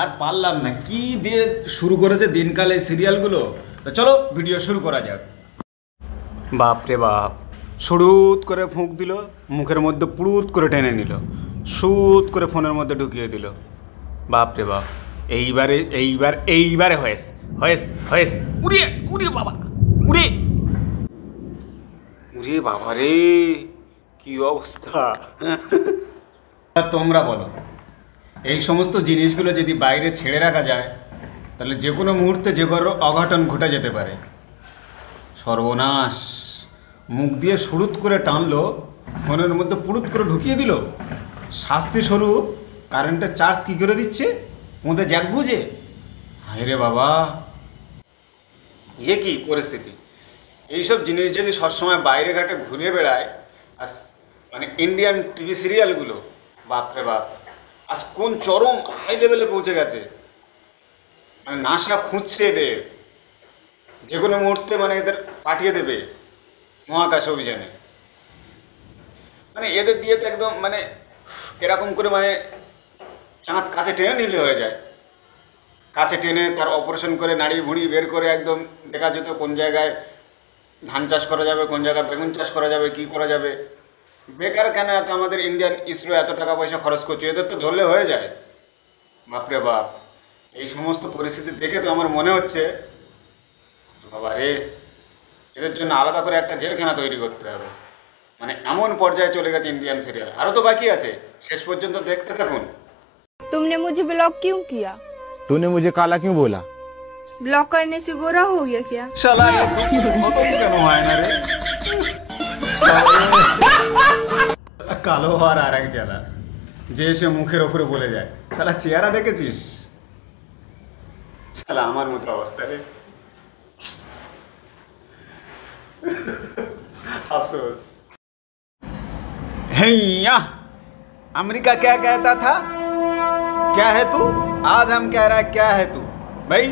আর পারলাম না, কি দিয়ে শুরু করেছে দিনকালে সিরিয়ালগুলো। তো চলো ভিডিও শুরু করা যাক। বাপ রে বাপ, সুড়ুত করে ফুঁক দিল, মুখের মধ্যে পুড়ুত করে টেনে নিল, সুত করে ফোনের মধ্যে ঢুকিয়ে দিল। বাপ রে বাপ, এইবারে হয়েছে হয়েছে হয়েছে। উড়িয়ে উড়িয়ে বাবা, উড়ে উড়িয়ে বাবা রে, কি অবস্থা। তোমরা বলো, এই সমস্ত জিনিসগুলো যদি বাইরে ছেড়ে রাখা যায় তাহলে যে কোনো মুহূর্তে যে কোনো অঘটন ঘটে যেতে পারে। সর্বনাশ, মুখ দিয়ে সুড়ুত করে টানলো, ফোনের মধ্যে পুড়ুত করে ঢুকিয়ে দিল। শাস্তি স্বরূপ কারেন্টের চার্জ কী করে দিচ্ছে, মধ্যে জ্যাক বুঝে। হায় রে বাবা, ইয়ে কি পরিস্থিতি। এইসব জিনিস যদি সবসময় বাইরে ঘাটে ঘুরে বেড়ায়, আর মানে ইন্ডিয়ান টিভি সিরিয়ালগুলো, বাপরে বাপ, আজ কোন চরম হাই লেভেলে পৌঁছে গেছে। মানে নাসা খুঁজছে এদের, যে কোনো মুহূর্তে মানে এদের পাঠিয়ে দেবে মহাকাশ অভিযানে। মানে এদের দিয়ে তো একদম মানে এরকম করে মানে চাঁদ কাছে টেনে নিলে হয়ে যায়। কাছে টেনে তার অপারেশন করে নাড়ি ভুঁড়ি বের করে একদম দেখা যেত কোন জায়গায় ধান চাষ করা যাবে, কোন জায়গায় বেগুন চাষ করা যাবে, কি করা যাবে। বেকার কেন এত আমাদের ইন্ডিয়ান ইসরো এত টাকা পয়সা খরচ করছে, এদের তো ধরলে হয়ে যায়। বাপরে বাপ, এই সমস্ত পরিস্থিতি দেখে তো আমার মনে হচ্ছে বাবা রে, এদের জন্য আলাদা করে একটা জেলখানা তৈরি করতে হবে। মানে এমন পর্যায়ে চলে গেছে ইন্ডিয়ান সিরিয়াল। আরও তো বাকি আছে, শেষ পর্যন্ত দেখতে থাকুন। तुमने मुझे ब्लॉक क्यों किया? तूने मुझे काला क्यों बोला? ब्लॉक करने से गोरा हो गया क्या? শালা কেন হয় না রে, কালো হওয়ার আর এক জ্বালা যে এসে মুখের ওপরে বলে যায়। শালা চেহারা দেখেছিস, শালা আমার মতো অবস্থা রে। अफसोस। हैया, अमेरिका क्या कहता था, क्या है तू, आज हम कह रहा है क्या है तू। भाई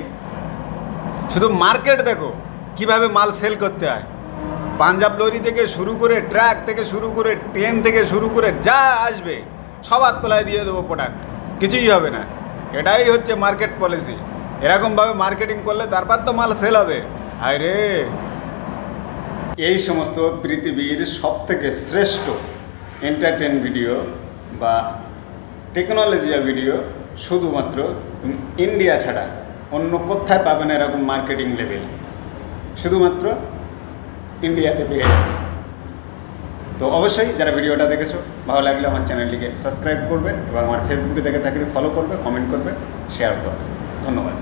শুধু মার্কেট দেখো কিভাবে মাল সেল করতে হয়। পাঞ্জাব লরি থেকে শুরু করে, ট্রাক থেকে শুরু করে, ট্রেন থেকে শুরু করে যা আসবে সবার তলায় দিয়ে দেবো প্রোডাক্ট, কিছুই হবে না। এটাই হচ্ছে মার্কেট পলিসি। এরকমভাবে মার্কেটিং করলে তারপর তো মাল সেল হবে। হায় রে, এই সমস্ত পৃথিবীর সবথেকে শ্রেষ্ঠ এন্টারটেন ভিডিও বা টেকনোলজিয়া ভিডিও শুধুমাত্র তুমি ইন্ডিয়া ছাড়া অন্য কোথায় পাবে না। এরকম মার্কেটিং লেভেল শুধুমাত্র ইন্ডিয়াতে পেয়ে যাবে। তো অবশ্যই যারা ভিডিওটা দেখেছো, ভালো লাগলে আমার চ্যানেলটিকে সাবস্ক্রাইব করবে এবং আমার ফেসবুকে দেখে থাকলে ফলো করবে, কমেন্ট করবে, শেয়ার করবে। ধন্যবাদ।